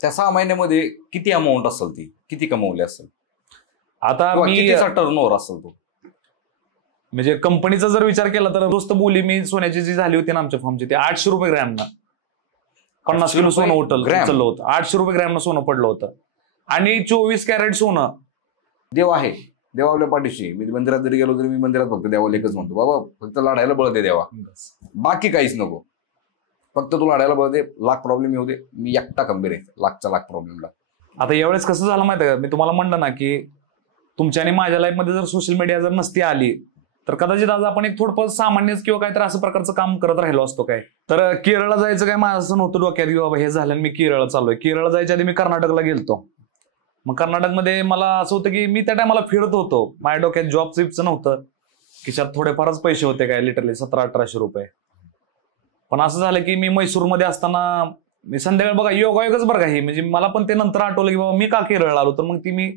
त्या 6 महिन्यामध्ये किती अमाऊंट असेल, ती किती कमवली असेल, आता मी कितीचा टर्नओव्हर असेल तो? म्हणजे कंपनीचा जर विचार केला तर दोस्त बोली मी सोन्याची जी झाली होती ना आमच्या फॉर्मची, ते 800 रुपये ग्रॅमनं 50 किलो सोनं उचललं होतं. 800 रुपये ग्रॅमनं सोनं पडलं होतं आणि 24 कॅरेट सोनं. देव आहे, देवावल्या पाठीशी. मी मंदिरात जरी गेलो तरी मी मंदिरात फक्त देवाला एकच म्हणतो, बाबा फक्त लढायला बळ दे देवा, बाकी काहीच नको, फक्त तू लढायला बळ दे. लाख प्रॉब्लेम येऊ दे, मी एकटा खंबीर आहे लाखच्या लाख प्रॉब्लेमला. आता यावेळेस कसं झालं माहिती आहे का, मी तुम्हाला म्हणलं ना की तुमच्या आणि माझ्या लाईफमध्ये जर सोशल मीडिया जर नसती आली तर कदाचित आज आपण एक थोडं सामान्यच किंवा काहीतरी असं प्रकारचं काम करत राहिलो असतो. काय तर केरळला जायचं काय माझं असं नव्हतं डोक्यात की बाबा हे झालं मी केरळला चाललोय. केरळला जायच्या आधी मी कर्नाटकला गेलतो. मग कर्नाटकमध्ये मला असं होतं की मी त्या टायमाला फिरत होतो, माझ्या डोक्यात जॉब चिप्स नव्हतं, खिशात थोडेफारच पैसे होते काय लिटरली 1700-1800 रुपये. पण असं झालं की मी मैसूरमध्ये असताना मी संध्याकाळी बघा योगायोगच बरं का हे, म्हणजे मला पण ते नंतर आठवलं की बाबा मी का केरळला आलो. तर मग ती मी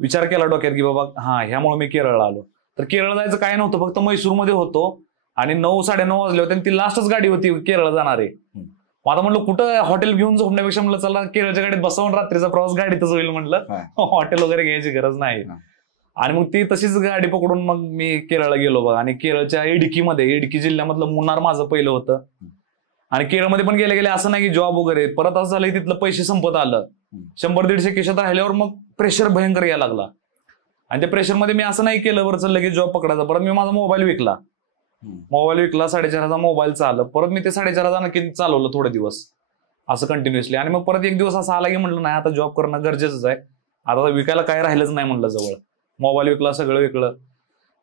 विचार केला डोक्यात की बाबा हा ह्यामुळे मी केरळला आलो. तर केरळ जायचं काय नव्हतं, फक्त मैसूरमध्ये होतो आणि 9-9:30 वाजले होते आणि ती लास्टच गाडी होती केरळ जाणारी. आता म्हणलं कुठं हॉटेल घेऊन झोपण्यापेक्षा म्हणलं चला केरळच्या गाडीत बसवून रात्रीचा प्रवास गाडीतच होईल म्हणलं, हॉटेल वगैरे घ्यायची गरज नाही. आणि मग ती तशीच गाडी पकडून मग मी केरळला गेलो बघा. आणि केरळच्या इडकी जिल्ह्यामधलं मुन्नार माझं पहिलं होतं. आणि केरळमध्ये पण गेले असं नाही की जॉब वगैरे, परत असं झालं तिथलं पैसे संपत आलं. 100-150 केशात राहिल्यावर मग प्रेशर भयंकर यायला लागला. आणि त्या प्रेशरमध्ये मी असं नाही केलं बरं चल लगेच जॉब पकडायचा. परत मी माझा मोबाईल विकला. 4,500 मोबाईलचं आलं. परत मी ते 4,500 नक्की चालवलं थोडे दिवस असं कंटिन्युअसली. आणि मग परत एक दिवस असं आला की म्हटलं नाही आता जॉब करणं गरजेचंच आहे, आता विकायला काय राहिलंच नाही म्हणलं जवळ. मोबाईल विकला, सगळं विकलं.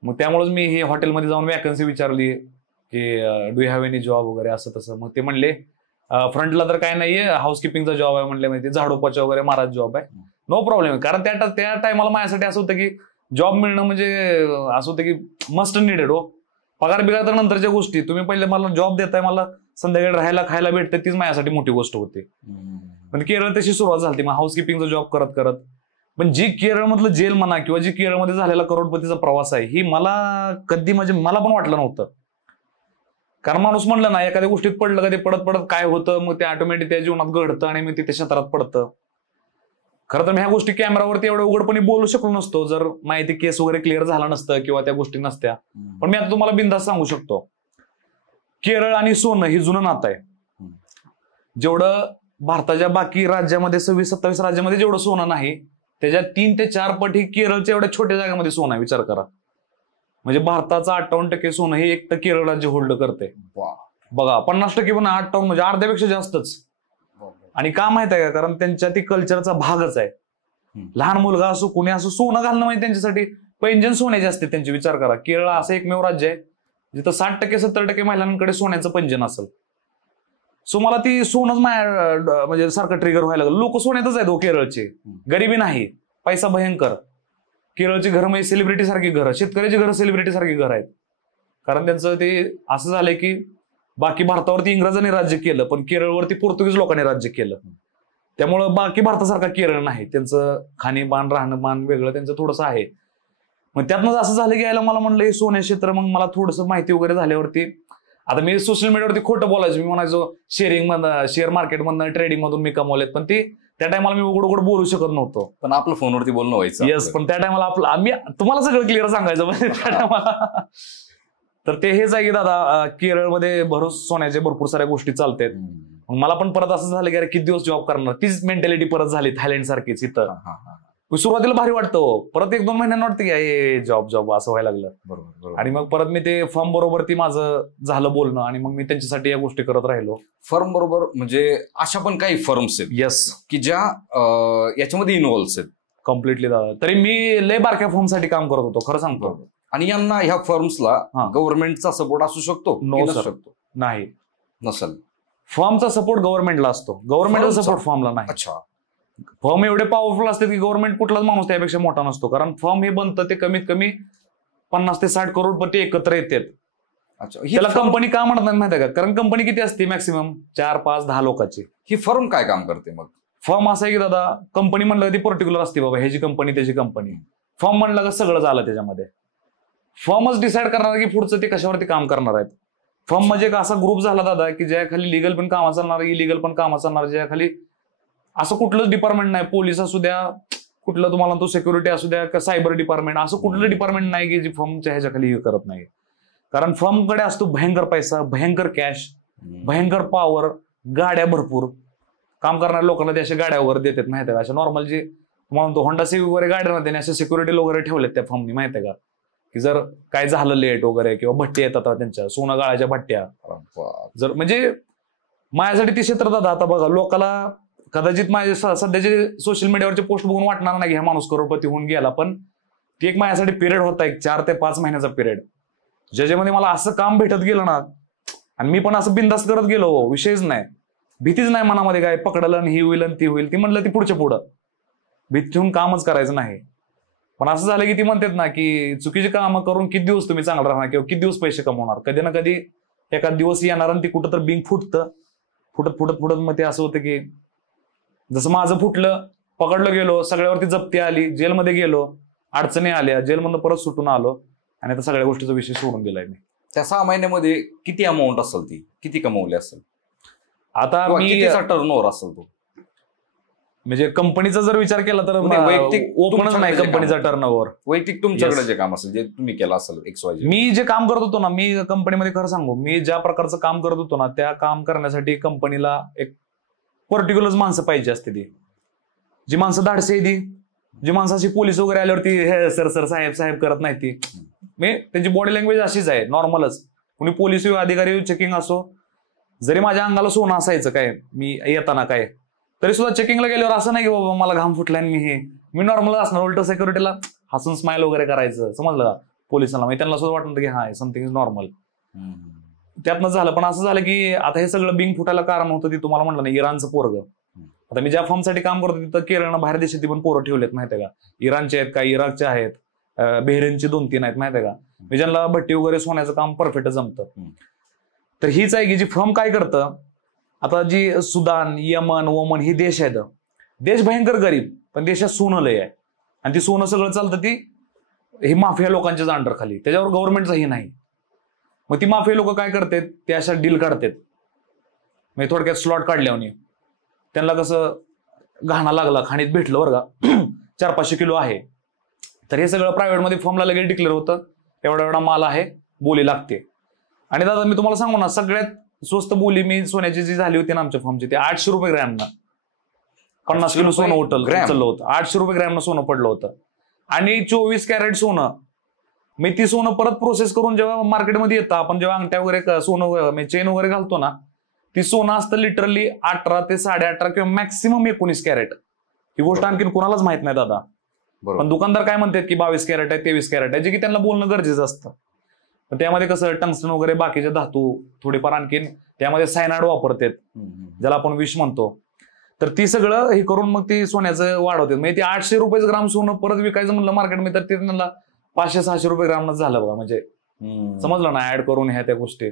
मग त्यामुळेच मी हे हॉटेलमध्ये जाऊन वॅकन्सी विचारली की do you have any job वगैरे असं तसं. मग ते म्हणले फ्रंटला तर काय नाहीये, हाऊसकीपिंगचा जॉब आहे म्हणले, माहिती झाडू पोछा वगैरे महाराज जॉब आहे, नो प्रॉब्लेम. कारण त्या टायमाला माझ्यासाठी असं होतं की जॉब मिळणं म्हणजे असं होतं की मस्ट निडेड हो. पगार बिगार तर नंतरच्या गोष्टी, तुम्ही पहिले मला जॉब देताय, मला संध्याकाळी राहायला खायला भेटते, तीच माझ्यासाठी मोठी गोष्ट होती. पण केरळ तशी सुरुवात झाली मग हाऊसकीपिंगचा जॉब करत करत. पण जी केरळमधलं जेल म्हणा किंवा जी केरळमध्ये झालेला करोडपतीचा प्रवास आहे ही मला कधी म्हणजे मला पण वाटलं नव्हतं. कारण माणूस म्हणलं ना एखाद्या गोष्टीत पडलं का ते पडत पडत काय होतं मग ते ऑटोमॅटिक त्या जीवनात घडतं आणि मग ते क्षेत्रात पडतं. खरं तर मी ह्या गोष्टी कॅमेरावरती एवढं उघडपणे बोलू शकलो नसतो जर माहिती केस वगैरे क्लिअर झाला नसतं किंवा त्या गोष्टी नसत्या. पण मी आता तुम्हाला बिनधास्त सांगू शकतो, केरळ आणि सोनं ही जुनं नातं आहे. जेवढं भारताच्या बाकी राज्यामध्ये 26-27 राज्यामध्ये जेवढं सोनं नाही त्याच्या 3 ते 4 पट ही केरळच्या एवढ्या छोट्या जागेमध्ये सोनं आहे. विचार करा, म्हणजे भारताचं 58% सोनं हे एक तर केरळ राज्य होल्ड करते. बघा 50% पण 58 म्हणजे अर्ध्यापेक्षा जास्तच. आणि का माहित आहे का, कारण त्यांच्या ती कल्चरचा भागच आहे. लहान मुलगा असो कोणी असो सोनं घालणं म्हणजे त्यांच्यासाठी पैंजण सोन्याचे असते त्यांचे. विचार करा, केरळ असं एकमेव राज्य आहे जिथं 60%-70% महिलांकडे सोन्याचं पैंजण असेल. सो मला ती सोनच म्हणजे सारखं ट्रिगर व्हायला लागलं. लोक सोन्यातच आहेत हो केरळचे, गरिबी नाही, पैसा भयंकर. केरळची घरं म्हणजे सेलिब्रिटी सारखी घरं, शेतकऱ्याची घरं सेलिब्रिटी सारखी घरं आहेत. कारण त्यांचं ते असं झालंय की बाकी भारतावरती इंग्रजांनी राज्य केलं पण केरळवरती पोर्तुगीज लोकांनी राज्य केलं. त्यामुळं बाकी भारतासारखा केरळ नाही, त्यांचं खाणीबाण राहणीमान वेगळं त्यांचं थोडंसं आहे. मग त्यातनंच असं झालं की यायला मला म्हणलं हे सोन्या क्षेत्र. मग मला थोडंसं माहिती वगैरे झाल्यावरती आता मी सोशल मीडियावरती खोटं बोलायचो, मी म्हणायचो शेअरिंग मधनं शेअर मार्केटमधनं ट्रेडिंग मधून मी कमवलेत, पण ते त्या टायमाला मी उघड बोलू शकत नव्हतो. पण आपलं फोनवरती बोलणं व्हायचं. येस, पण त्या टायमाला आपलं आम्ही तुम्हाला सगळं क्लिअर सांगायचं त्या टायमाला. तर ते हेच आहे की दादा केरळमध्ये सोन्याच्या भरपूर साऱ्या गोष्टी चालतात. मला पण परत असं झालं की अरे किती दिवस जॉब करणार, तीच मेंटॅलिटी परत झाली थायलंड सारखीच. इथं सुरुवातीला भारी वाटतं, परत 1-2 महिन्यांना वाटतं की जॉब असं व्हायला लागलं. बरोबर. आणि मग परत मी ते फर्म बरोबर ती माझं झालं बोलणं आणि मग मी त्यांच्यासाठी या गोष्टी करत राहिलो. फर्म बरोबर म्हणजे अशा पण काही फर्म्स आहेत येस की ज्या याच्यामध्ये इन्व्हॉल्व्ह आहेत कम्प्लिटली दादा. तरी मी लय बारक्या फर्मसाठी काम करत होतो खरं सांगतो. आणि यांना ह्या फर्म्सला गव्हर्नमेंटचा सपोर्ट असू शकतो? नाही, नसेल. फर्मचा सपोर्ट गव्हर्नमेंटला असतो, गव्हर्नमेंटचा सपोर्ट फर्मला नाही. अच्छा. फर्म एवढे पॉवरफुल असते की गव्हर्नमेंट कुठलाच माणूस त्यापेक्षा मोठा नसतो. कारण फर्म हे बनतं ते कमीत कमी 50 ते 60 करोडपती एकत्र येतात. अच्छा. त्याला कंपनी का म्हणत नाही माहिती आहे का, कारण कंपनी किती असते मॅक्सिमम 4, 5, 10 लोकांची. ही फर्म काय काम करते मग? फर्म असं आहे की दादा कंपनी म्हणलं ती पर्टिक्युलर असते, बाबा ह्याची कंपनी त्याची कंपनी. फर्म म्हणलं का सगळं झालं त्याच्यामध्ये. फर्मच डिसाईड करणार की पुढचं ते कशावरती काम करणार आहेत. फर्म म्हणजे एक असा ग्रुप झाला दादा की ज्या खाली लिगल पण कामं चालणार, इलिगल पण कामं चालणार, ज्या खाली असं कुठलंच डिपार्टमेंट नाही, पोलीस असू द्या, कुठलं तुम्हाला तो सिक्युरिटी असू द्या, का सायबर डिपार्टमेंट, असं कुठलं डिपार्टमेंट नाही की जी फर्मच्या ह्याच्या खाली हे करत नाही. कारण फर्मकडे असतो भयंकर पैसा, भयंकर कॅश, भयंकर पॉवर, गाड्या भरपूर. काम करणाऱ्या लोकांना ते अशा गाड्या वगैरे देतात माहिती आहे का, अशा नॉर्मल जे म्हणतो होंडा सिव्हिक वगैरे गाड्या नव्हते, अशा सिक्युरिटी वगैरे ठेवलेत त्या फर्मनी माहिती आहे का, की जर काय झालं लेट वगैरे किंवा भट्टी येतात त्यांच्या सोनं गाळाच्या भट्ट्या. जर म्हणजे माझ्यासाठी ती क्षेत्र दादा, आता बघा लोकांना कदाचित माझे सध्याचे सोशल मीडियावरचे पोस्ट बघून वाटणार नाही की हा माणूस करोडपती होऊन गेला, पण ती एक माझ्यासाठी पिरियड होता, एक 4 ते 5 महिन्याचा पिरियड, ज्याच्यामध्ये मला असं काम भेटत गेलं ना, आणि मी पण असं बिंदास्त करत गेलो, विषयच नाही, भीतीच नाही मनामध्ये काय पकडलं आणि ही होईल आणि ती होईल, ती म्हणलं ती पुढच्या पुढं भीती ठेवून कामच करायचं नाही. पण असं झालं की ती म्हणतात ना की चुकीची कामं करून किती दिवस तुम्ही चांगलं राहणार किंवा किती दिवस पैसे कमवणार, कधी ना कधी एखाद दिवस येणार आणि ती कुठं तर बिंग फुटतं, फुटत मग ते असं होतं की जसं माझं फुटलं, पकडलं गेलो, सगळ्यावरती जप्ती आली, जेलमध्ये गेलो, अडचणी आल्या, जेलमधून परत सुटून आलो आणि आता सगळ्या गोष्टीचा विषय सोडून दिलाय मी. त्या 6 महिन्यामध्ये किती अमाऊंट असेल, ती किती कमवली असेल, आता मी कितीचा टर्नओव्हर असेल तो, म्हणजे कंपनीचा जर विचार केला तर वैयक्तिक ओपनच नाही कंपनीचा टर्नओव्हर. वैयक्तिक तुमच्याकडे जे काम असेल, जे तुम्ही केलं असेल XYZ. मी जे काम करत होतो ना, मी कंपनीमध्ये खरं सांगू, मी ज्या प्रकारचं काम करत होतो ना, त्या काम करण्यासाठी कंपनीला एक पर्टिक्युलर माणसं पाहिजे असते, ती जी माणसं धाडसी आहे, ती जी माणसाची पोलीस वगैरे आल्यावरती हे सर सर साहेब साहेब करत नाही, ती मी त्यांची बॉडी लँग्वेज अशीच आहे नॉर्मलच. कुणी पोलीस अधिकारी चेकिंग असो, जरी माझ्या अंगाला सोनं असायचं काय मी येताना काय, तरी सुद्धा चेकिंगला गेल्यावर असं नाही की बाबा मला घाम फुटला आणि मी नॉर्मल असणार, उलट सिक्युरिटीला हसून स्माइल वगैरे करायचं, समजलं का पोलिसांना, म्हणजे त्यांना सुद्धा वाटतं की हा समथिंग इज नॉर्मल. त्यातनं झालं, पण असं झालं की आता हे सगळं बिंग फुटायला कारण होतं ती तुम्हाला म्हटलं ना इराणचं पोरग. आता मी ज्या फर्मसाठी काम करतो तिथं केरळनं बाहेर देशातील पण पोरं ठेवलेत माहितीये का, इराणचे आहेत, काही इराकचे आहेत, बहरीनचे 2-3 आहेत माहितीये का, मी ज्यांना भट्टी वगैरे सोन्याचं काम परफेक्ट जमतं. तर हीच आहे की जी फर्म काय करतं, आता जी सुदान, यमन, वमन ही देश आहेत, देश भयंकर गरीब, पण देशात सोनं लय आहे आणि ती सोनं सगळं चालतं ती ही माफिया लोकांच्याच अंडर खाली, त्याच्यावर गव्हर्नमेंटचाही नाही. मग ती माफिया लोक काय करतात, ते अशा डील काढतात, म्हणजे थोडक्यात स्लॉट काढल्याने त्यांना कसं घाणा लागला, खाणीत भेटलं बरं का 400-500 किलो आहे, तर हे सगळं प्रायव्हेटमध्ये फर्मला लगेच डिक्लेअर होतं, एवढा एवढा माल आहे, बोली लागते. आणि दादा मी तुम्हाला सांगू ना, सगळ्यात स्वस्त बोली मी सोन्याची जी झाली होती ना आमच्या फर्मची, ते 800 रुपये ग्रॅमनं 50 किलो सोनं उचललं होतं, 800 रुपये ग्रॅमनं सोनं पडलं होतं. आणि 24 कॅरेट सोनं, मी ती सोनं परत प्रोसेस करून जेव्हा मार्केटमध्ये येतं, आपण जेव्हा अंगठ्या वगैरे सोनं चेन वगैरे घालतो ना, ती सोनं असतं लिटरली 18 ते 18.5 किंवा मॅक्सिमम 19 कॅरेट. ही गोष्ट आणखी कोणालाच माहित नाही दादा, पण दुकानदार काय म्हणतात की 22 कॅरेट आहे, 23 कॅरेट आहे, जे की त्यांना बोलणं गरजेचं असतं. पण त्यामध्ये कसं टंगस्टन वगैरे बाकीचे धातू थोडेफार आणखीन त्यामध्ये सायनाइड वापरतात, ज्याला आपण विष म्हणतो. तर ती सगळं हे करून मग ती सोन्याचं वाढवतात. म्हणजे ते 800 रुपये ग्राम सोनं परत विकायचं म्हणलं मार्केटमध्ये, तर ते त्यांना 500-600 रुपये ग्रामच झालं बघा, म्हणजे समजलं ना ऍड करून ह्या त्या गोष्टी.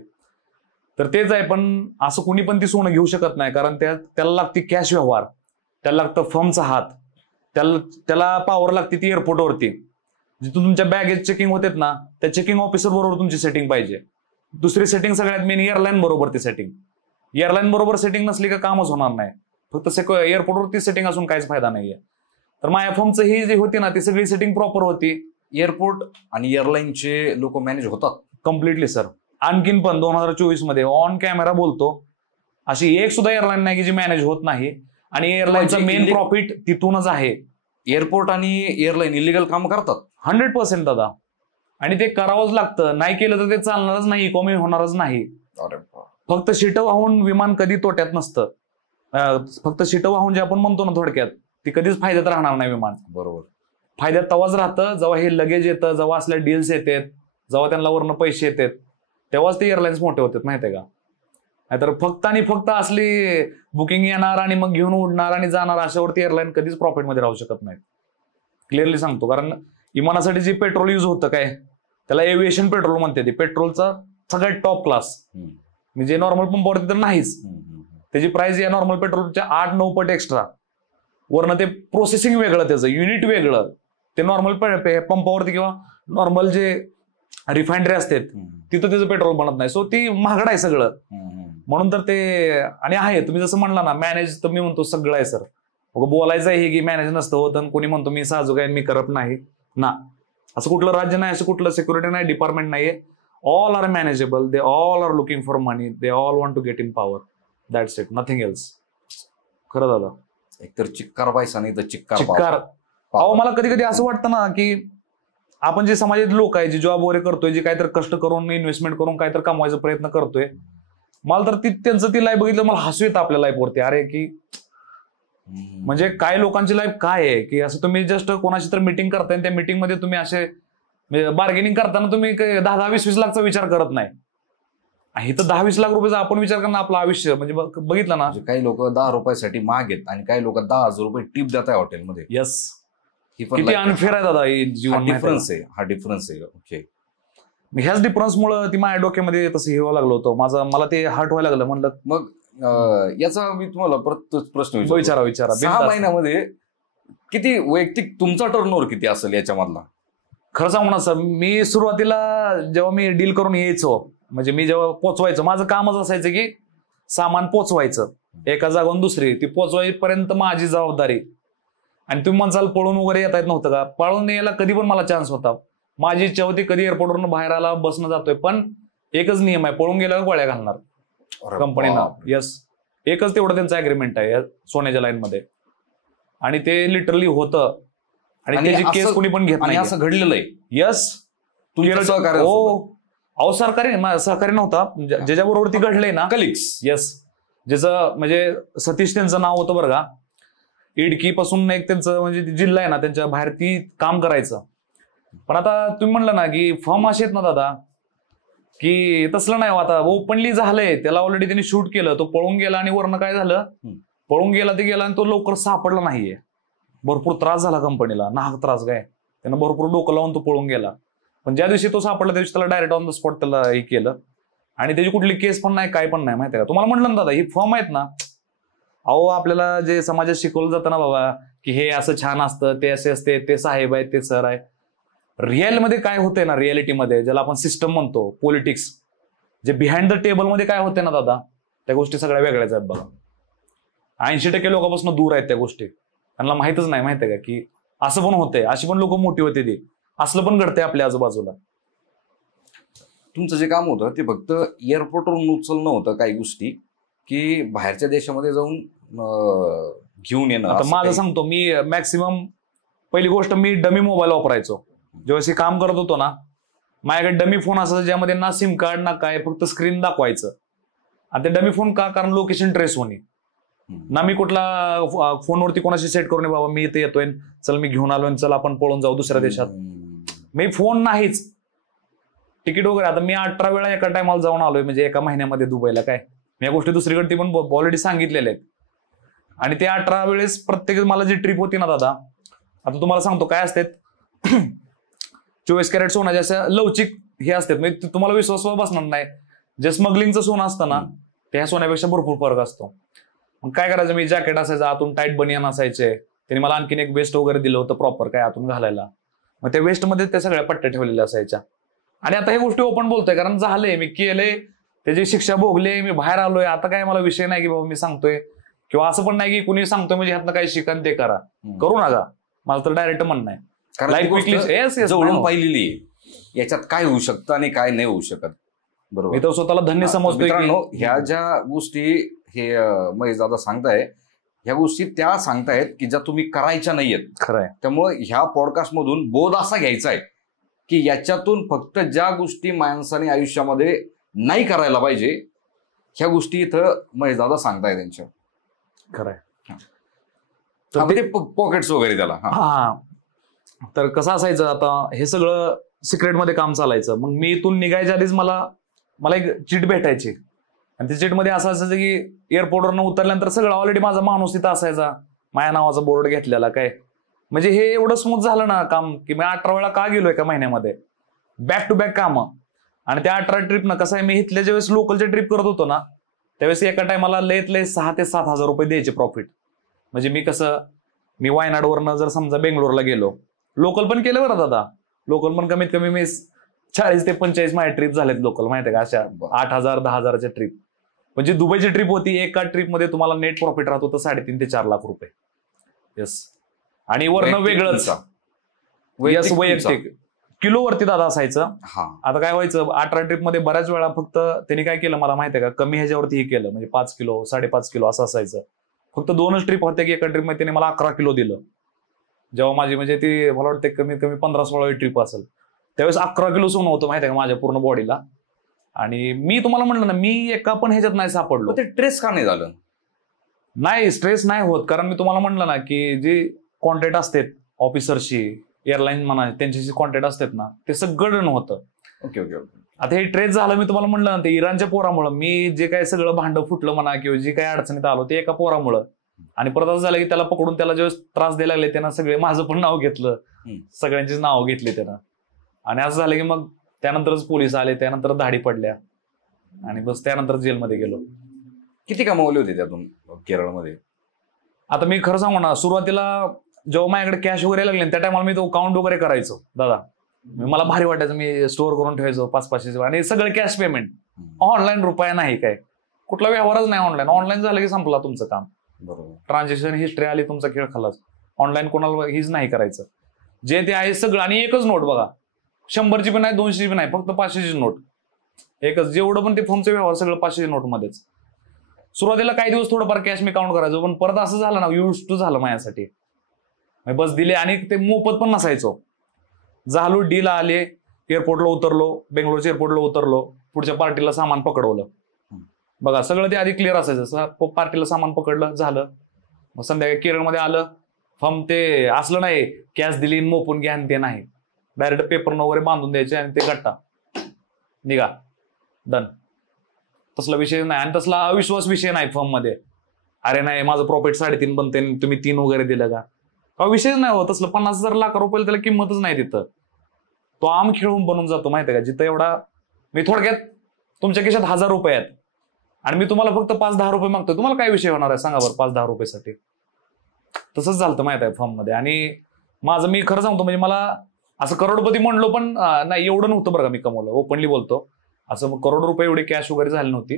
तर तेच आहे, पण असं कुणी पण ती सोनं घेऊ शकत नाही, कारण त्याला लागते कॅश व्यवहार, त्याला लागतं फर्मचा हात, त्याला पॉवर लागते ती एअरपोर्टवरती, जिथून तुमच्या बॅगेज चेकिंग होतात ना, त्या चेकिंग ऑफिसर बरोबर तुमची सेटिंग पाहिजे. दुसरी सेटिंग सगळ्यात मेन एअरलाईन बरोबर ती सेटिंग. एअरलाईन बरोबर सेटिंग नसली का कामच होणार नाही, फक्त एअरपोर्टवरती सेटिंग असून काहीच फायदा नाहीये. तर माझ्या फर्मचं ही जी होती ना, ती सगळी सेटिंग प्रॉपर होती. एअरपोर्ट आणि एअरलाईनचे लोक मॅनेज होतात कम्प्लिटली सर. आणखीन पण 2024 मध्ये ऑन कॅमेरा बोलतो, अशी एक सुद्धा एअरलाईन नाही की जी मॅनेज होत नाही. आणि एअरलाईनचं मेन प्रॉफिट तिथूनच आहे. एअरपोर्ट आणि एअरलाईन इलिगल काम करतात 100% दादा, आणि ते करावंच लागतं, नाही केलं तर ते चालणारच नाही, इकॉनॉमी होणारच नाही. फक्त शिटं वाहून विमान कधी तोट्यात नसतं, फक्त शिटं वाहून जे आपण म्हणतो ना थोडक्यात, ती कधीच फायद्यात राहणार नाही विमान. बरोबर, फायद्यात तेव्हाच राहतं जेव्हा हे लगेज येतं, जेव्हा असल्या डील्स येतात, जेव्हा त्यांना वरनं पैसे येतात, तेव्हाच ते एअरलाईन्स मोठे होतात माहितीये का. नाहीतर फक्त आणि फक्त असली बुकिंग येणार आणि मग घेऊन उडणार आणि जाणार, अशावरती एअरलाईन कधीच प्रॉफिटमध्ये राहू शकत नाही. क्लिअरली सांगतो, कारण विमानासाठी जे पेट्रोल युज होतं काय, त्याला एव्हिएशन पेट्रोल म्हणते. ते पेट्रोलचा सगळ्यात टॉप क्लास, म्हणजे नॉर्मल पंपावरती तर नाहीच. त्याची प्राइस या नॉर्मल पेट्रोलच्या 8-9 पट एक्स्ट्रा. वरनं ते प्रोसेसिंग वेगळं, त्याचं युनिट वेगळं. ते नॉर्मल पंपावरती किंवा नॉर्मल जे रिफायनरी असतात तिथं त्याचं पेट्रोल बनत नाही. सो ती महागड आहे सगळं. म्हणून तर ते, आणि आहे तुम्ही जसं म्हणला ना मॅनेज, तर मी म्हणतो सगळं आहे सर. बोलायचं आहे की मॅनेज नसतं होत आणि कोणी म्हणतो मी साजूक आहे मी करत नाही ना, असं कुठलं राज्य नाही, असं कुठलं सिक्युरिटी नाही, डिपार्टमेंट नाहीये. All are manageable, they all are looking for money, they all want to get in power, that's it, nothing else. खरं दादा. एकतर चिक्कार पैसा नाही तर चिक्कार चिक्कार. अहो मला कधी कधी असं वाटतं ना की आपण जे समाजात लोक आहे जे जॉब वगैरे करतोय, जे काहीतरी कष्ट करून इन्व्हेस्टमेंट करून काहीतरी कमवायचा प्रयत्न करतोय, मला तर त्यांचं ती लाईफ बघितलं मला हसू येतं आपल्या लाईफवरती. अरे की म्हणजे काय लोकांची लाईफ काय आहे की असं तुम्ही जस्ट कोणाशी तर मिटिंग करताय, त्या मिटिंग मध्ये तुम्ही असे बार्गेनिंग करताना तुम्ही 10-20 लाखचा विचार करत नाही. इथं 10-20 लाख रुपयाचा आपण विचार करणं आपलं आयुष्य म्हणजे बघितलं ना. काही लोक 10 रुपयासाठी मागेत आणि काही लोक 10,000 रुपये टिप देत आहे हॉटेलमध्ये. येस, किती अनफेअर आहे दादा ही जीवन. डिफरन्स आहे, हा डिफरन्स आहे. ओके, ह्याच डिफरन्समुळे ती माझ्या डोक्यामध्ये तसं हेवा लागलं होतं, मला ते हर्ट व्हायला लागलं. म्हणलं मग याचा मी तुम्हाला परत प्रश्न विचारा. 6 महिन्यामध्ये किती वैयक्तिक तुमचा टर्नओव्हर किती असेल याच्यामधला? खरं सांगू ना सर, मी सुरुवातीला जेव्हा मी डील करून यायचो, म्हणजे मी जेव्हा पोचवायचो, माझं कामच असायचं की सामान पोचवायचं एका जागून दुसरी, ती पोचवायपर्यंत माझी जबाबदारी. आणि तुम्ही म्हणसाल पळून वगैरे येता येत नव्हतं का? पळून यायला कधी पण मला चान्स होता. माझी इच्छा होती कधी एअरपोर्टवरून बाहेर आला बसनं जातोय, पण एकच नियम आहे, पळून गेल्यावर गोळ्या घालणार कंपनीनं. येस, एकच तेवढं त्यांचं अग्रीमेंट आहे सोन्याच्या लाईन मध्ये, आणि ते लिटरली होतं. आणि त्याची केस कोणी पण घेत नाही. असं घडलेलं आहे. यस, अहो सहकारी नव्हता, ज्याच्याबरोबर ती घडलंय ना, कलिग्स. येस, ज्याचं म्हणजे सतीश त्यांचं नाव होतं बरं का. इडकी पासून एक त्यांचं म्हणजे जिल्हा आहे ना, त्यांच्या बाहेर ती काम करायचं. पण आता तुम्ही म्हणलं ना की फर्म असे आहेत ना दादा की तसलं नाही. आता ओपनली झालंय, त्याला ऑलरेडी त्यांनी शूट केलं, तो पळून गेला आणि वरनं काय झालं, पळून गेला ते गेला आणि तो लवकर सापडला नाहीये. भरपूर त्रास झाला कंपनीला, नाहक त्रास काय, त्यानं भरपूर डोकं लावून तो पळून गेला. पण ज्या दिवशी तो सापडला त्या दिवशी त्याला डायरेक्ट ऑन द स्पॉट त्याला हे केलं, आणि त्याची कुठली केस पण नाही, काय पण नाही. माहिती आहे का तुम्हाला म्हटलं ना दादा, ही फर्म आहेत ना, अहो आपल्याला जे समाजात शिकवलं जातं ना बाबा की हे असं छान असतं, ते असे असते, ते साहेब आहेत, ते सर आहे. रिअलमध्ये काय होतंय ना, रियालिटीमध्ये ज्याला आपण सिस्टम म्हणतो, पॉलिटिक्स, जे बिहाइंड द टेबल मध्ये काय होते ना दादा, त्या गोष्टी सगळ्या वेगळ्याच आहेत बघा. 80% लोकांपासून दूर आहेत त्या गोष्टी, त्यांना माहितच नाही. माहिती आहे का की असं पण होतंय, अशी पण लोक मोठी होते, ती असलं पण घडतंय आपल्या आजूबाजूला. तुमचं जे काम होतं ते फक्त एअरपोर्टवरून उचलणं होतं काही गोष्टी, की बाहेरच्या देशामध्ये जाऊन घेऊन येणं? आता माझं सांगतो, मी मॅक्सिमम पहिली गोष्ट मी डमी मोबाईल वापरायचो. जेव्हा काम करत होतो ना, माझ्याकडे डमी फोन असायचा ज्यामध्ये ना सिम कार्ड ना काय, फक्त स्क्रीन दाखवायचं. आणि ते डमी फोन का? कारण लोकेशन ट्रेस होणे ना. मी कुठला फोनवरती कोणाशी सेट करून बाबा मी इथे येतोय, चल मी घेऊन आलोय, चल आपण पळून जाऊ दुसऱ्या देशात. मी फोन नाहीच, तिकीट वगैरे. आता मी 18 वेळा एका टायमाला जाऊन आलोय, म्हणजे एका महिन्यामध्ये दुबईला. काय मी या गोष्टी दुसरीकडे ती पण ऑलरेडी सांगितलेल्या आहेत. आणि ते 18 वेळेस प्रत्येक मला जी ट्रिप होती ना दादा, आता तुम्हाला सांगतो काय असते, 24 कॅरेट सोनं असं लवचिक हे असतात, म्हणजे तुम्हाला विश्वास बसणार नाही. जे स्मगलिंगचं सोनं असतं ना, त्या सोन्यापेक्षा भरपूर फरक असतो. मग काय करायचं, मी जॅकेट असायचं, आतून टाईट बनियान असायचे, त्यांनी मला आणखीन एक वेस्ट वगैरे दिलं होतं प्रॉपर काय आतून घालायला. मग त्या वेस्ट मध्ये त्या सगळ्या पट्ट्या ठेवलेल्या असायच्या. आणि आता हे गोष्टी ओपन बोलतोय, कारण झालंय, मी केलंय, त्याची शिक्षा भोगले, मी बाहेर आलोय. आता काय मला विषय नाही की बाबा मी सांगतोय, किंवा असं पण नाही की कुणी सांगतोय म्हणजे ह्यातनं काही शिकन ते करा, करू नका. मला तर डायरेक्ट म्हणणं आहे, जवळून पाहिलेली आहे, याच्यात काय होऊ शकतं आणि काय नाही होऊ शकत. बरोबर, मी तर स्वतःला धन्य समजतोय. ह्या ज्या गोष्टी हे महेश दादा सांगताय, ह्या गोष्टी त्या सांगतायत की ज्या तुम्ही करायच्या नाहीयेत. खरंय. त्यामुळे ह्या पॉडकास्ट मधून बोध असा घ्यायचा आहे की याच्यातून फक्त ज्या गोष्टी माणसाने आयुष्यामध्ये नाही करायला पाहिजे, ह्या गोष्टी इथं महेश दादा सांगताय त्यांच्या. खरंय. पॉकेट्स वगैरे त्याला. हा, तर कसं असायचं, आता हे सगळं सिक्रेटमध्ये काम चालायचं. मग मी इथून निघायच्या आधीच मला एक चिट भेटायची, आणि त्या चिटमध्ये असं असायचं की एअरपोर्टवरनं उतरल्यानंतर सगळं ऑलरेडी माझा माणूस तिथं असायचा, माझ्या नावाचा बोर्ड घेतलेला. काय म्हणजे हे एवढं स्मूथ झालं ना काम, की मी 18 वेळा का गेलो एका महिन्यामध्ये, बॅक टू बॅक कामं. आणि त्या 18 ट्रिपनं कसं आहे, मी इथल्या ज्यावेळेस लोकलच्या ट्रिप करत होतो ना, त्यावेळेस एका टायमाला लयत लय 6 ते 7 हजार रुपये द्यायचे प्रॉफिट. म्हणजे मी वायनाडवरनं जर समजा बेंगलोरला गेलो, लोकल पण केलं बरं दादा, लोकल पण कमीत कमी मी 40 ते 45 माझ्या ट्रिप झालेत लोकल. माहिती आहे का, अशा 8,000 10,000च्या ट्रिप. म्हणजे दुबईची ट्रिप होती, एका ट्रिपमध्ये तुम्हाला नेट प्रॉफिट राहत होतं 3.5 ते 4 लाख रुपये. येस. आणि वरनं वेगळंच वैयक्तिक किलोवरती दादा असायचं. हा आता काय व्हायचं 18 ट्रिप मध्ये बऱ्याच वेळा फक्त त्यांनी काय केलं मला माहिती आहे का, कमी ह्याच्यावरती हे केलं, म्हणजे 5 किलो 5.5 किलो असं असायचं. फक्त 2च ट्रिप होत्या की एका ट्रिप मध्ये त्यांनी मला 11 किलो दिलं. जेव्हा माझी म्हणजे ती मला वाटतं कमीत कमी 15-16 ट्रिप असेल, त्यावेळेस 11 किलो सोनं होतं माहिती आहे का माझ्या पूर्ण बॉडीला. आणि मी तुम्हाला म्हणलं ना, मी एका पण ह्याच्यात नाही सापडलो. ते ट्रेस का नाही झालं? नाही, स्ट्रेस नाही होत, कारण मी तुम्हाला म्हणलं ना की जे कॉन्टॅक्ट असतात ऑफिसरशी, एअरलाईन म्हणा त्यांच्याशी कॉन्टॅक्ट असतात ना, ते सगळं होतं. Okay okay okay. आता हे ट्रेस झालं मी तुम्हाला म्हणलं ना, ते इराणच्या पोरामुळं मी जे काय सगळं भांडं फुटलं म्हणा किंवा जे काही अडचणीत आलो ते एका पोरामुळं. आणि परत असं झालं की त्याला पकडून त्याला जेव्हा त्रास द्यायला लागले त्यांना सगळे माझं पण नाव घेतलं, सगळ्यांचीच नाव घेतली त्यानं. आणि असं झालं की मग त्यानंतरच पोलीस आले, त्यानंतर धाडी पडल्या आणि बस त्यानंतर जेलमध्ये गेलो. किती कमावले होते त्यातून केरळमध्ये? आता मी खरं सांगू ना, सुरुवातीला जेव्हा माझ्याकडे कॅश वगैरे लागले त्या टायमाला मी तो काउंट वगैरे करायचो दादा. मला भारी वाटायचं, मी स्टोअर करून ठेवायचो 500-500 आणि सगळं कॅश पेमेंट. ऑनलाईन रुपया नाही, काय कुठला व्यवहारच नाही ऑनलाईन. ऑनलाईन झालं की संपला तुमचं काम. बरोबर. ट्रान्झॅक्शन हिस्ट्री आली, तुमचा खेळ खाल्लाच. ऑनलाईन कोणाला हीच नाही करायचं, जे ते आहे सगळं. आणि एकच नोट बघा, 100ची पण नाही 200ची पण नाही, फक्त 500ची नोट एकच. जेवढं पण ते फोनचे व्यवहार सगळं 500ची नोट मध्येच. सुरुवातीला काही दिवस थोडंफार कॅश मी काउंट करायचो, पण परत असं झालं ना, यूज टू झालं माझ्यासाठी. बस दिले आणि ते मोफत पण नसायचो. झालो डील आले, एअरपोर्टला उतरलो, बेंगलोरच्या एअरपोर्टला उतरलो, पुढच्या पार्टीला सामान पकडवलं. बघा सगळं ते आधी क्लिअर असायचं. पार्टीला सामान पकडलं झालं. मग संध्याकाळी केरळमध्ये आलं, फम ते असलं नाही कॅश दिली मोपून घ्या ते नाही, डायरेक्ट पेपर वगैरे बांधून द्यायचे आणि ते गट्टा निघा डन. तसला विषय नाही आणि तसला अविश्वास विषय नाही फर्म मध्ये. अरे नाही माझं प्रॉफिट 3.5 बनते तुम्ही 3 वगैरे दिलं का विषयच नाही होत. तसलं 50,000 लाख रुपयाला त्याला किंमतच नाही तिथं. तो आम खेळून बनून जातो माहिती आहे का, जिथं एवढा मी थोडक्यात तुमच्या खिशात 1000 रुपये आहेत आणि मी तुम्हाला फक्त 5-10 रुपये मागतोय, तुम्हाला काय विषय होणार आहे सांगा बरं 5-10 रुपयासाठी. तसंच झालं माहित आहे फर्म मध्ये. आणि माझं मी खरं सांगतो म्हणजे मला असं करोडपती म्हणलो पण नाही, एवढं नव्हतं बरं का मी कमवलं, ओपनली बोलतो. असं करोड रुपये एवढी कॅश वगैरे झाली नव्हती,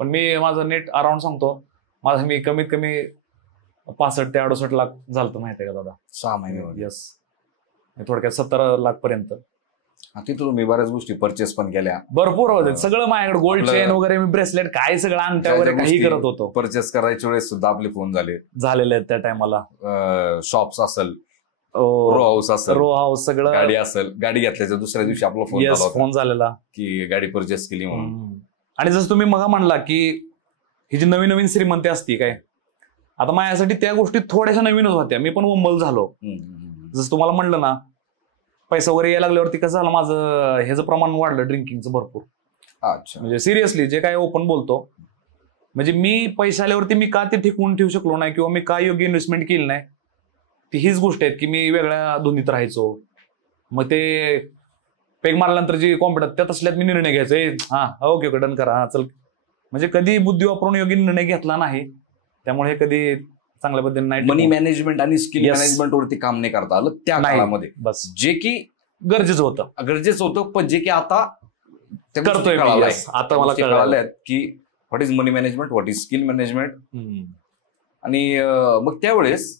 पण मी माझं नेट अराउंड सांगतो, माझं मी कमीत कमी 65 ते 68 लाख झालं माहिती आहे का दादा 6 महिने. यस, थोडक्यात 17 लाख पर्यंत. तिथून मी बऱ्याच गोष्टी परचेस पण केल्या, भरपूर होते सगळं माझ्याकडे. गोल्ड चेन वगैरे, मी ब्रेसलेट काय सगळं अंगठ्या वगैरे काही करत होतो. परचेस करायच्या वेळेस सुद्धा आपले फोन झालेले आहेत त्या टायमाला. शॉप्स असेल, रो हाऊस असेल, सगळं गाडी असेल, गाडी घेतल्याच्या दुसऱ्या दिवशी आपला फोन झालेला की गाडी परचेस केली म्हणून. आणि जसं तुम्ही मग म्हणला की ही जी नवीन नवीन श्रीमंती असती काय, आता माझ्यासाठी त्या गोष्टी थोड्याशा नवीनच होत्या. मी पण वंबल झालो. जसं तुम्हाला म्हणलं ना, पैसा वगैरे यायला लागल्यावरती कसं झालं माझं ह्याचं प्रमाण वाढलं ड्रिंकिंगचं भरपूर. अच्छा. म्हणजे सिरियसली जे काय ओपन बोलतो, म्हणजे मी पैसा आल्यावरती मी का ते टिकवून ठेवू शकलो नाही किंवा मी का योग्य इन्व्हेस्टमेंट केली नाही, ती हीच गोष्ट आहेत की मी वेगळ्या धुंदीत राहायचो. मग ते पेग मारल्यानंतर जी कॉम्पिटन्स त्या तसल्यात मी निर्णय घ्यायचो, हा ओके ओके डन करा, हा चल. म्हणजे कधी बुद्धी वापरून योग्य निर्णय घेतला नाही, त्यामुळे हे कधी चांगल्या पद्धतीने नाही. मनी मॅनेजमेंट आणि स्किल मॅनेजमेंट वरती काम नाही करता आलं त्या काळामध्ये, बस जे की गरजेचं होतं, पण जे की आता करतोय. आता मला कळालं की what is money management, what is skill management. आणि मग त्यावेळेस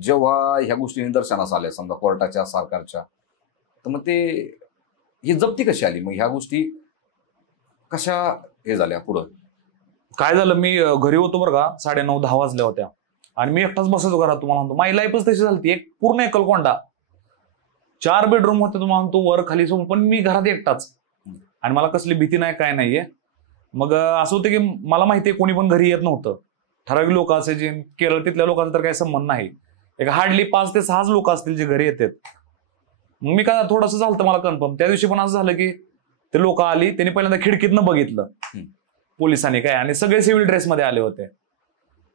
जेव्हा ह्या गोष्टी निदर्शनास आल्या समजा कोर्टाच्या सरकारच्या, तर मग ते ही जप्ती कशी आली, मग ह्या गोष्टी कशा हे झाल्या पुढं? काय झालं, मी घरी होतो बरं का, 9:30-10 वाजल्या होत्या आणि मी एकटाच बसायचो घरात. तुम्हाला म्हणतो माझी लाईफच तशी झाली, एक पूर्ण एकलकोंडा. 4 बेडरूम होते तुम्हाला म्हणतो, वर खाली सोबत, पण मी घरात एकटाच आणि मला कसली भीती नाही काय नाहीये. मग असं होतं की मला माहितीये कोणी पण घरी येत नव्हतं. ठराविक लोक असायचे, केरळ तिथल्या लोकांचा तर काही संबंध नाही. एक हार्डली 5 ते 6 लोक असतील जे घरी येतात. मग मी काय थोडंसं झालं मला कन्फर्म. त्या दिवशी पण असं झालं की ते लोक आली, त्यांनी पहिल्यांदा खिडकीतनं बघितलं पोलिसांनी काय, आणि सगळे सिव्हिल ड्रेसमध्ये आले होते.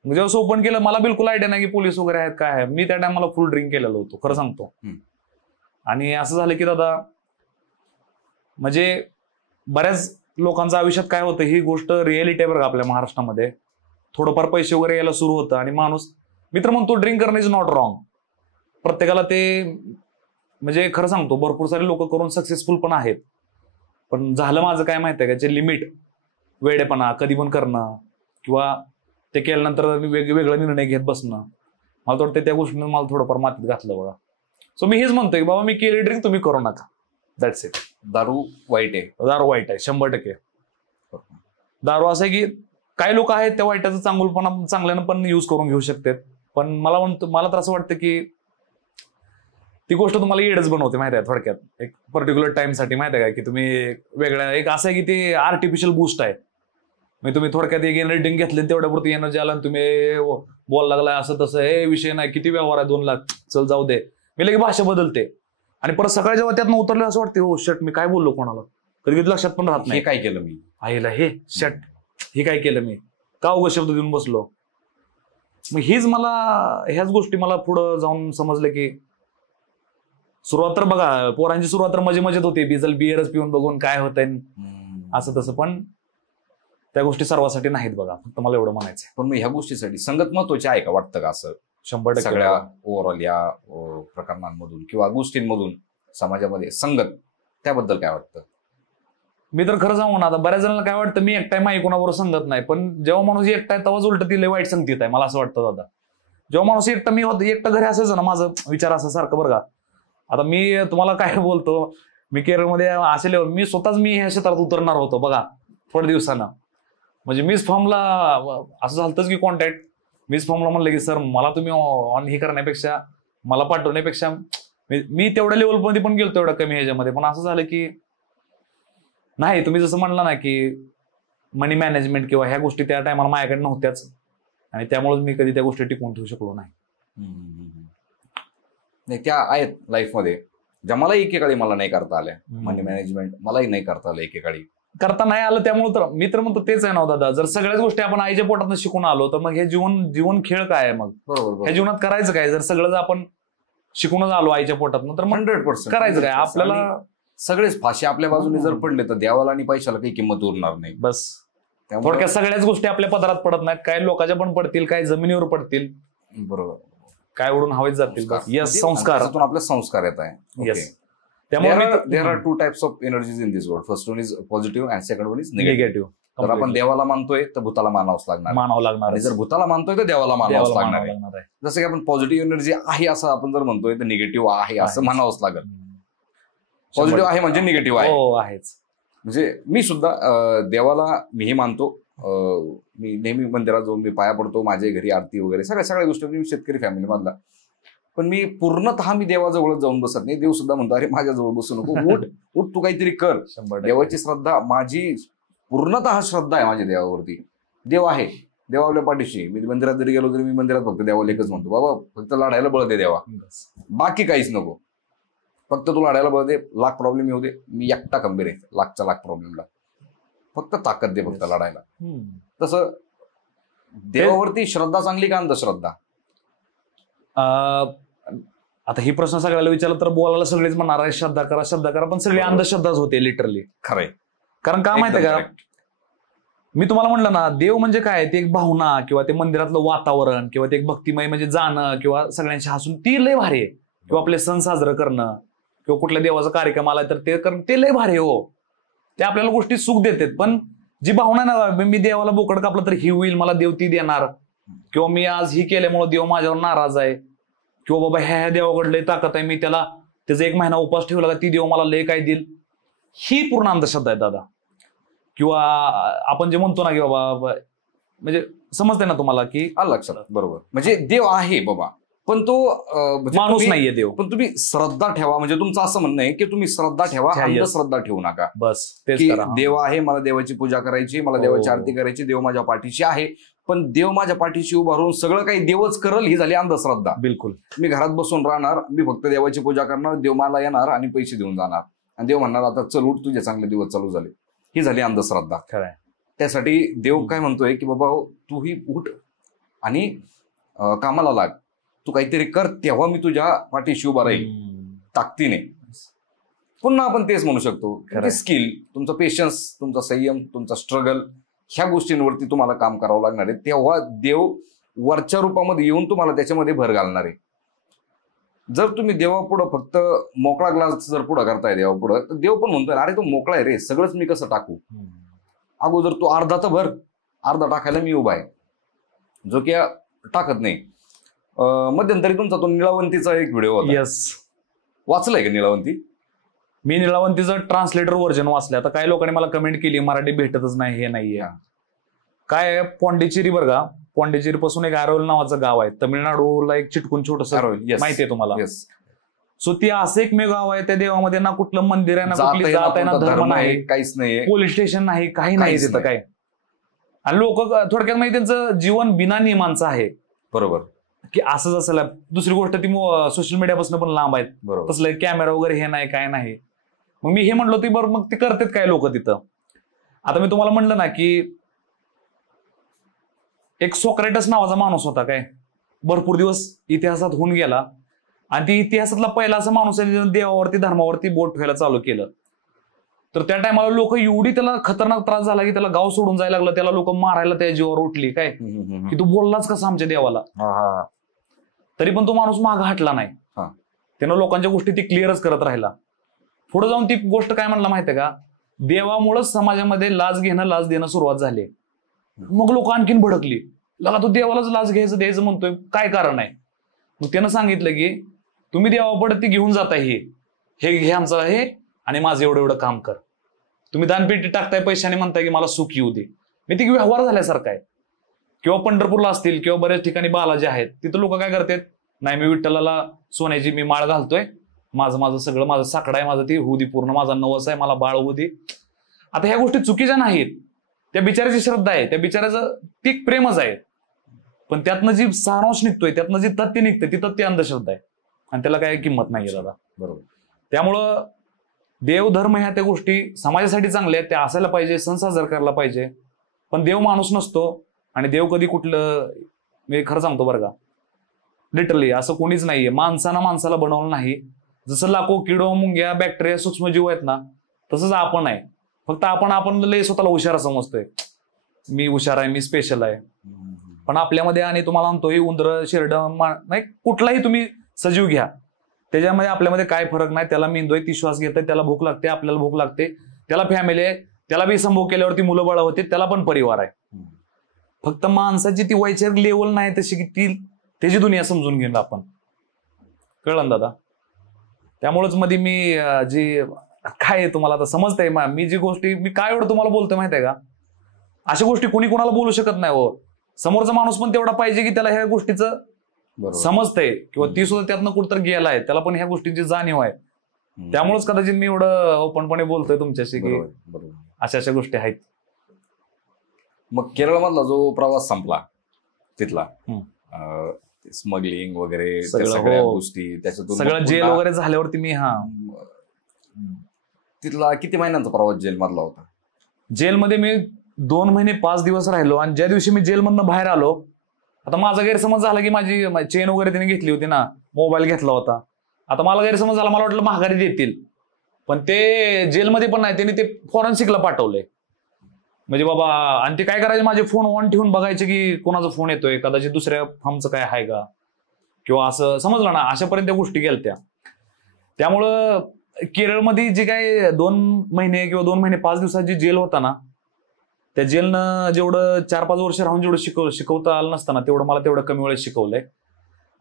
मग जेव्हा ओपन केलं, मला बिलकुल आयडिया नाही की पोलीस वगैरे आहेत काय आहे. मी त्या टायमाला फुल ड्रिंक केलेलं होतो खरं सांगतो. आणि असं झालं की दादा, म्हणजे बऱ्याच लोकांच्या आयुष्यात काय होतं, ही गोष्ट रिअलिटी आहे बरं का आपल्या महाराष्ट्रामध्ये. थोडंफार पैसे वगैरे यायला सुरू होतं आणि माणूस, मित्र म्हणतो ड्रिंक करणं इज नॉट रॉंग. प्रत्येकाला ते, म्हणजे खरं सांगतो भरपूर सारे लोक करून सक्सेसफुल पण आहेत. पण झालं माझं काय माहिती आहे का, जे लिमिट, वेडेपणा कधी पण करणं किंवा ते केल्यानंतर वेगवेगळा निर्णय घेत बसणं, मला तर वाटतं त्या गोष्टीने मला थोडंफार मातीत घातलं बघा. सो मी हेच म्हणतोय की बाबा मी केली ड्रिंक तुम्ही करू नका. That's it. दारू वाईट आहे. दारू वाईट आहे 100%. दारू असं आहे की काही लोक आहेत त्या वाईटाचं चांगल्यानं पण युज करून घेऊ शकतात. पण मला तर असं वाटतं की ती गोष्ट तुम्हाला येडच बनवते माहिती आहे थोडक्यात. एक पर्टिक्युलर टाइमसाठी माहिती आहे का की तुम्ही वेगळ्या एक असं आहे की ते आर्टिफिशियल बूस्ट आहे. म्हणजे तुम्ही थोडक्यात एक एनर्जी ड्रिंक घेतली तेवढ्यापुरती एनर्जी आला आणि तुम्ही बोल लागलाय असं तसं हे विषय नाही किती व्यवहार आहे 2 लाख चल जाऊ दे. मी लगेच भाषा बदलते आणि परत सकाळी जेव्हा त्यातनं उतरलं असं वाटतं हो शट मी काय बोललो कोणाला कधी कधी लक्षात पण राहत हे नाही. काय केलं मी आईला हे शट हे काय केलं मी का उगा शब्द देऊन बसलो. मग ह्याच गोष्टी मला पुढं जाऊन समजलं की सुरुवात तर बघा पोरांची सुरुवात तर मजेत होती. बिजल बिअरच पिऊन बघून काय होतंय असं तसं. पण त्या गोष्टी सर्वांसाठी नाहीत बघा. फक्त मला एवढं म्हणायचंय. पण मग ह्या गोष्टीसाठी संगत महत्वाची आहे का वाटतं का असं 100% सगळ्या ओव्हरऑल या प्रकरणांमधून किंवा गोष्टींमधून समाजामध्ये संगत त्याबद्दल काय वाटतं? मी तर खरं सांगू ना आता बऱ्याच जणांना काय वाटतं मी एकटाय माही कोणाबरोबर संगत नाही. पण जेव्हा माणूस एकटा आहे तेव्हाच उलट तिला वाईट संगतीत आहे मला असं वाटतं दादा. जेव्हा माणूस एकटा घरी असायचं ना माझं विचार असं सारखं बरं का. आता मी तुम्हाला काय बोलतो मी केरळमध्ये असेल मी स्वतःच ह्या क्षेत्रात उतरणार होतो बघा थोड्या दिवसानं. म्हणजे मीच फॉर्मला असं झालंच की कॉन्टॅक्ट मीच फॉर्मला म्हणलं की सर मला तुम्ही ऑन हे करण्यापेक्षा मला पाठवण्यापेक्षा मी तेवढ्या लेवलमध्ये पण गेलो तेवढ्या कमी ह्याच्यामध्ये. पण असं झालं की नाही तुम्ही जसं म्हणलं ना की मनी मॅनेजमेंट किंवा ह्या गोष्टी त्या टायमाला माझ्याकडे नव्हत्याच आणि त्यामुळे मी कधी त्या गोष्टी टिकवून ठेवू शकलो नाही. नाही त्या आहेत लाईफमध्ये ज्या मला एकेकाळी मला नाही करता आल्या. मनी मॅनेजमेंट मलाही नाही करता आलं एकेकाळी. करता नाही आलं त्यामुळे तर मी तर म्हणतो तेच आहे ना दादा. जर सगळ्याच गोष्टी आपण आईच्या पोटातून शिकून आलो तर मग हे जीवन खेळ काय आहे मग. बरोबर. ह्या जीवनात करायचं काय जर सगळं आपण शिकूनच आलो आईच्या पोटातून तर 100% करायचं काय आपल्याला. सगळेच फाशी आपल्या बाजूने जर पडले तर देवाला आणि पैशाला काही किंमत उरणार नाही. बस थोडक्यात सगळ्याच गोष्टी आपल्या पदरात पडत नाहीत. काय लोकांच्या पण पडतील काय जमिनीवर पडतील. बरोबर. काय उडून हवेत जातील. यस संस्कार आपले संस्कार येत आहे. येस. त्यामुळे there are 2 types of energies in this world. First one is positive and second one is negative. तर आपण देवाला मानतोय तर भूताला मानावंच लागणार आणि जर भूताला मानतोय तर देवाला मानावंच लागणार आहे. जसं की आपण पॉझिटिव्ह एनर्जी आहे असं आपण जर म्हणतोय तर निगेटिव्ह आहे असं म्हणावंच लागेल. पॉझिटिव्ह आहे म्हणजे निगेटिव्ह आहे. हो आहेच. म्हणजे मी सुद्धा देवाला मीही मानतो. मी नेहमी मंदिरात जाऊन मी पाया पडतो. माझ्या घरी आरती वगैरे सगळ्या गोष्टी. मी शेतकरी फॅमिली मधला. पण मी पूर्णतः मी देवाजवळ जाऊन बसत नाही. देव सुद्धा म्हणतो अरे माझ्याजवळ बसू नको उठ तू काहीतरी कर. देवाची श्रद्धा माझी पूर्णतः श्रद्धा आहे माझ्या देवावरती. देव आहे. देव आपल्या पाठीशी. मी मंदिरात जरी गेलो तरी मी मंदिरात फक्त देवाला एकच म्हणतो बाबा फक्त लढायला बळ दे देवा. बाकी काहीच नको. फक्त तू लढायला बळ दे. लाख प्रॉब्लेम येऊ दे मी एकटा खंबीर आहे लाखच्या लाख प्रॉब्लेमला. फक्त ताकद दे फक्त लढायला. तसं देवावरती श्रद्धा चांगली का अंधश्रद्धा? आता ही प्रश्न सगळ्याला विचारला तर बोलायला सगळेच म्हणणार आहे श्रद्धा करा पण सगळी अंधश्रद्धाच होते लिटरली. खरंय. कारण का माहितीये का मी तुम्हाला म्हणलं ना देव म्हणजे काय ते एक भावना किंवा ते मंदिरातलं वातावरण किंवा ते एक भक्तिमय म्हणजे जाणं किंवा सगळ्यांशी हसून ती लय भारी आहे. किंवा आपले सण साजरं करणं किंवा कुठल्या देवाचा कार्यक्रम आला तर ते करणं ते लय भारी हो. ते आपल्याला गोष्टी सुख देतात. पण जी भावना ना मी देवाला बोकड कापलं तर ही होईल मला देव ती देणार किंवा मी आज ही केल्यामुळे देव माझ्यावर नाराज आहे किंवा बाबा ह्या देवाकडे लय ताकद आहे मी त्याला त्याचा 1 महिना उपास ठेवला का ती देव मला लय काय देईल. ही पूर्ण अंधश्रद्धा आहे दादा. किंवा आपण जे म्हणतो ना की बाबा म्हणजे समजते ना तुम्हाला की लक्षात. बरोबर. म्हणजे देव आहे बाबा पण तो माणूस नाहीये देव. पण तुम्ही श्रद्धा ठेवा. म्हणजे तुमचं असं म्हणणं आहे की तुम्ही श्रद्धा ठेवा अंधश्रद्धा ठेवू नका. बस की देव आहे मला देवाची पूजा करायची मला देवाची आरती करायची देव माझ्या पाठीशी आहे. पण देव माझ्या पाठीशी उभा राहून सगळं काही देवच करल ही झाली अंधश्रद्धा. बिलकुल. मी घरात बसून राहणार मी फक्त देवाची पूजा करणार देव मला येणार आणि पैसे देऊन जाणार आणि देव म्हणणार आता चल उठ तुझे चांगले दिवस चालू झाले. ही झाली अंधश्रद्धा. खरंय. त्यासाठी देव काय म्हणतोय की बाबा तूही उठ आणि कामाला लाग. तू काहीतरी कर तेव्हा मी तुझ्या पाठीशी उभा राहील ताकदीने. पुन्हा आपण तेच म्हणू शकतो स्किल तुमचा पेशन्स तुमचा संयम तुमचा स्ट्रगल ह्या गोष्टींवरती तुम्हाला काम करावं लागणार आहे. तेव्हा देव वरच्या रूपामध्ये येऊन तुम्हाला त्याच्यामध्ये भर घालणार आहे. जर तुम्ही देवापुढं फक्त मोकळा ग्लास जर पुढं करताय देवापुढं तर देव पण म्हणतोय अरे तो मोकळा आहे रे सगळंच मी कसं टाकू. अगोदर तू अर्धा तर भर अर्धा टाकायला मी उभा आहे जो की टाकत नाही. मध्यंतरी तुमचा तो निळावंतीचा एक व्हिडिओ होता, येस. वाचलाय का निळावंती? मी निळावंतीचं ट्रान्सलेटर व्हर्जन वाचलं. आता काही लोकांनी मला कमेंट केली मराठी भेटतच नाही, हे नाहीये. काय आहे, पॉंडिचेरी बरं का, पॉंडिचेरी पासून एक आरोल नावाचं गाव आहे, तमिळनाडूला एक चिटकून छोटस माहितीये तुम्हाला. सो ती असं एकमेव गाव आहे, त्या देवामध्ये ना कुठलं मंदिर आहे, ना कुठली जात आहे, ना धर्म नाही, काहीच नाही, पोलीस स्टेशन नाही, काही नाही तिथं काय. आणि लोक थोडक्यात माहिती त्यांचं जीवन बिना नियमांचं आहे. बरोबर, की असंच असेल. दुसरी गोष्ट ती सोशल मीडियापासून पण लांब आहेत. बरोबर. तसलं कॅमेरा वगैरे हे नाही, काय नाही. मग मी हे म्हणलो ती बरं, मग ते करतात काय लोक तिथं. आता मी तुम्हाला म्हणलं ना की एक सोक्रेटस नावाचा माणूस होता, काय भरपूर दिवस इतिहासात होऊन गेला, आणि ती इतिहासातला पहिला असा माणूस आहे ज्याने देवावरती धर्मावरती बोट ठेवायला चालू केलं. तर त्या टायमाला लोक एवढी त्याला खतरनाक त्रास झाला की त्याला गाव सोडून जायला लागलं, त्याला लोक मारायला त्या जीवावर उठली, काय की तू बोललाच कसं आमच्या देवाला. तरी पण तो माणूस मागं हटला नाही. त्यानं लोकांच्या गोष्टी ती क्लिअरच करत राहिला. पुढे जाऊन ती गोष्ट काय म्हणला माहितीये का, देवामुळेच समाजामध्ये लाच घेणं, लाच देणं सुरुवात झाली. मग लोक आणखीन भडकली, लगा तो देवालाच लाच घ्यायचं द्यायचं म्हणतोय, काय कारण आहे. मग त्यानं सांगितलं की तुम्ही देवापुढे ती घेऊन जाताय, हे आमचं आहे आणि माझं एवढं एवढं काम कर. तुम्ही दानपेटी टाकताय पैशाने, म्हणताय की मला सुख येऊ दे. मी ती व्यवहार झाल्यासारखा आहे. किंवा पंढरपूरला असतील किंवा बऱ्याच ठिकाणी बालाजी आहेत, तिथं लोक काय करतात, नाही मी विठ्ठलाला सोन्याची मी माळ घालतोय, माझं सगळं, माझं साकडा आहे, माझं ती होऊ दे पूर्ण, माझा नवस आहे, मला बाळ होऊ दे. आता ह्या गोष्टी चुकीच्या नाहीत, त्या बिचाऱ्याची श्रद्धा आहे, त्या बिचाऱ्याचं ती प्रेमच आहे. पण त्यातनं जी सारांश निघतोय, त्यातनं जी तथ्य निघते, ती तथ्य अंधश्रद्धा आहे, आणि त्याला काही किंमत नाहीये दादा. बरोबर. त्यामुळं देव धर्म ह्या त्या गोष्टी समाजासाठी चांगल्या आहेत, त्या असायला पाहिजे, सण साजरा करायला पाहिजे. पण देव माणूस नसतो, आणि देव कधी कुठलं, मी खरं सांगतो बरं का, लिटरली असं कोणीच नाहीये. माणसानं माणसाला बनवलं नाही. जसं लाखो किडो, मुंग्या, बॅक्टेरिया, सूक्ष्मजीव आहेत ना, तसंच आपण आहे. फक्त आपण लय स्वतःला हुशार समजतोय, मी हुशार आहे, मी स्पेशल आहे. पण आपल्यामध्ये, आणि तुम्हाला म्हणतो हे उंदर, शेरड नाही, कुठलाही तुम्ही सजीव घ्या, त्याच्यामध्ये आपल्यामध्ये काय फरक नाही. त्याला मेंदू आहे, ती श्वास घेते, त्याला भूक लागते, आपल्याला भूक लागते, त्याला फॅमिली आहे, त्याला बी संभोग केल्यावरती मुलं बाळ होते, त्याला पण परिवार आहे. फक्त माणसाची ती वैचारिक लेवल नाही तशी की ती त्याची दुनिया समजून घेणं आपण. कळलं दादा. त्यामुळेच मध्ये मी जी काय तुम्हाला आता समजतंय, मी जी गोष्टी मी काय एवढं तुम्हाला बोलतोय माहितीये का, अशा गोष्टी कोणी कोणाला बोलू शकत नाही. हो, समोरचा माणूस पण तेवढा पाहिजे की त्याला ह्या गोष्टीचं समजतंय, किंवा ती सुद्धा त्यातनं कुठंतरी गेलाय, त्याला पण ह्या गोष्टींची जाणीव आहे. त्यामुळेच कदाचित मी एवढं ओपनपणे बोलतोय तुमच्याशी की अशा गोष्टी आहेत. मग केरळमधला जो प्रवास संपला तिथला, स्मगलिंग वगैरे सगळ्या गोष्टी, त्याच्यातून सगळं जेल वगैरे झाल्यावरती मी तिथला किती महिन्यांचा प्रवास जेल मधला होता? जेलमध्ये मी 2 महिने 5 दिवस राहिलो. आणि ज्या दिवशी मी जेलमधनं बाहेर आलो, आता माझा गैरसमज झाला की माझी चेन वगैरे त्यांनी घेतली होती ना, मोबाईल घेतला होता. आता मला गैरसमज झाला, मला वाटलं महागारी देतील, पण ते जेलमध्ये पण नाही, त्यांनी ते फॉरेन्सिकला पाठवलंय. म्हणजे बाबा, आणि ते काय करायचे, माझे फोन ऑन ठेवून बघायचे की कोणाचा फोन येतोय, कदाचित दुसऱ्या फॉर्मचं काय आहे का, किंवा असं समजलं ना, अशापर्यंत त्या गोष्टी गेल्या. त्यामुळं केरळमध्ये जे काय 2 महिने किंवा 2 महिने 5 दिवसाची जेल होता ना, त्या जेलनं जेवढं 4-5 वर्ष राहून जेवढं शिकवता आलं नसताना, तेवढं मला तेवढं कमी वेळेत शिकवलंय.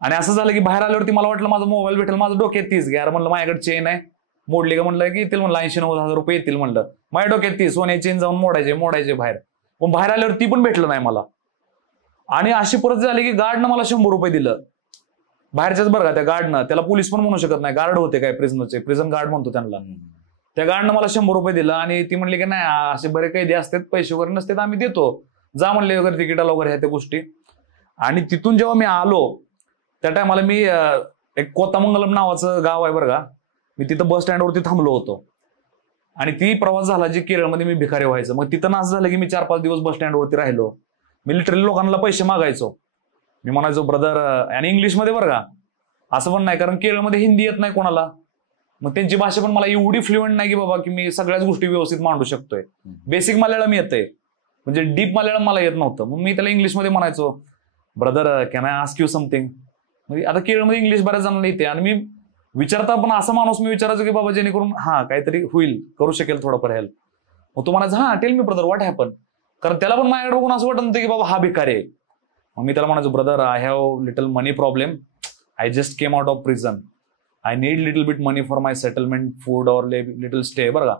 आणि असं झालं की बाहेर आल्यावरती मला वाटलं माझा मोबाईल भेटेल, माझं डोक्यात 30 यार म्हणलं, माझ्याकडे चेन आहे, मोडली का म्हणलं की येतील म्हणलं, 80-90 रुपये येतील म्हणलं. माझ्या डोक्यात 30 सोन्याची चेन जाऊन मोडायचे बाहेर. पण बाहेर आल्यावर ती पण भेटलं नाही मला. आणि अशी परिस्थिती झाली की गार्डनं मला 100 रुपये दिलं, बाहेरच्याच बरं का, त्या गार्डनं, त्याला पोलीस पण म्हणू शकत नाही, गार्ड होते काय प्रिझनरचे, प्रिझन गार्ड म्हणतो त्यांना. त्या गार्डनं मला 100 रुपये दिलं, आणि ती म्हणली की नाही असे बरे कैदी असतात, पैसे वगैरे नसतात, आम्ही देतो, जा म्हणले वगैरे तिकिटाला वगैरे ह्या त्या गोष्टी. आणि तिथून जेव्हा मी आलो त्या टायमाला मी एक कोतामंगलम नावाचं गाव आहे बरं का, मी तिथं बस स्टँडवरती थांबलो होतो. आणि ती प्रवास झाला जी केरळमध्ये मी भिकारी व्हायचं. मग तिथं असं झालं की मी 4-5 दिवस बस स्टँडवरती राहिलो. मी लिटरली लोकांना पैसे मागायचो. मी म्हणायचो ब्रदर, आणि इंग्लिशमध्ये बरं का, असं पण नाही, कारण केरळमध्ये हिंदी येत नाही कोणाला. मग त्यांची भाषा पण मला एवढी फ्लुएंट नाही की बाबा की मी सगळ्याच गोष्टी व्यवस्थित मांडू शकतोय. बेसिक मल्याळम येतंय, म्हणजे डीप मल्याळम मला येत नव्हतं. मग मी त्याला इंग्लिशमध्ये म्हणायचो, brother can I ask you something. म्हणजे आता केरळमध्ये इंग्लिश बऱ्याच जणांना येते, आणि मी विचारता पण असा माणूस मी विचारायचो की बाबा जेणेकरून काहीतरी होईल, करू शकेल थोडंफार हेल्प. मग तो म्हणायचा tell me brother what happen. कारण त्याला पण माझ्याकडे बघून असं वाटत नव्हतं की बाबा हा भिकारी आहे. मग मी त्याला म्हणायचो, brother I have little money problem, I just came out of prison, I need little bit money for my settlement, food or little stay, बरं का.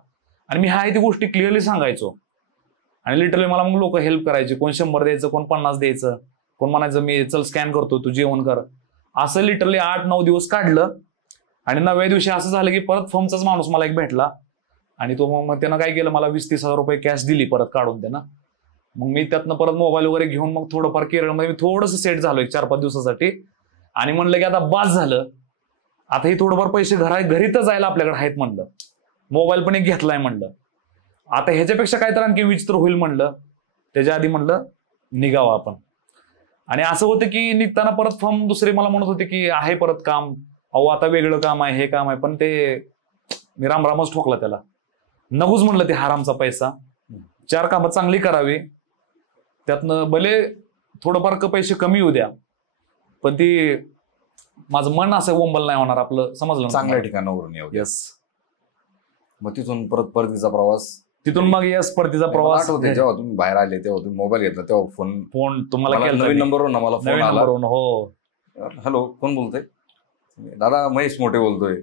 आणि मी ती गोष्टी क्लिअरली सांगायचो. आणि लिटरली मला मग लोक हेल्प करायचे, कोण 100 द्यायचं, कोण 50 द्यायचं, कोण म्हणायचं मी चल स्कॅन करतो तू जेवण कर. असं लिटरली 8-9 दिवस काढलं. आणि 9व्या दिवशी असं झालं की परत फर्मचाच माणूस मला एक भेटला. आणि तो मग त्यानं काय केलं, मला 20-30 हजार रुपये कॅश दिली परत काढून त्यानं. मग मी त्यातनं परत मोबाईल वगैरे घेऊन मग थोडंफार केरळमध्ये मी थोडंसं सेट झालो 4-5 दिवसासाठी. आणि म्हणलं की आता बास झालं, आता हे थोडंफार पैसे घरी तर जायला आपल्याकडे आहेत म्हणलं, मोबाईल पण एक घेतलाय म्हणलं, आता ह्याच्यापेक्षा काय तर आणखी विचित्र होईल म्हणलं, त्याच्या आधी म्हणलं निघावं आपण. आणि असं होतं की निघताना परत फर्म दुसरे मला म्हणत होते की आहे परत काम, अहो आता वेगळं काम आहे, हे काम आहे. पण ते मी रामरामच ठोकला त्याला, नकोच म्हणलं ते हरामचा पैसा. 4 कामं चांगली करावी, त्यातनं भले थोडंफार पैसे कमी येऊ द्या, पण ती माझं मन असं वंबल नाही होणार आपलं, समजलं, चांगल्या ठिकाणावरून येऊ. येस. मग तिथून परतीचा प्रवास, तिथून मग येस परतीचा प्रवास होते. जेव्हा तुम्ही बाहेर आले तेव्हा तुम्ही मोबाईल घेतला, तेव्हा फोन तुम्हाला नवीन नंबरवरून मला फोन आला. हो, हॅलो कोण बोलतोय? दादा महेश मोठे बोलतोय.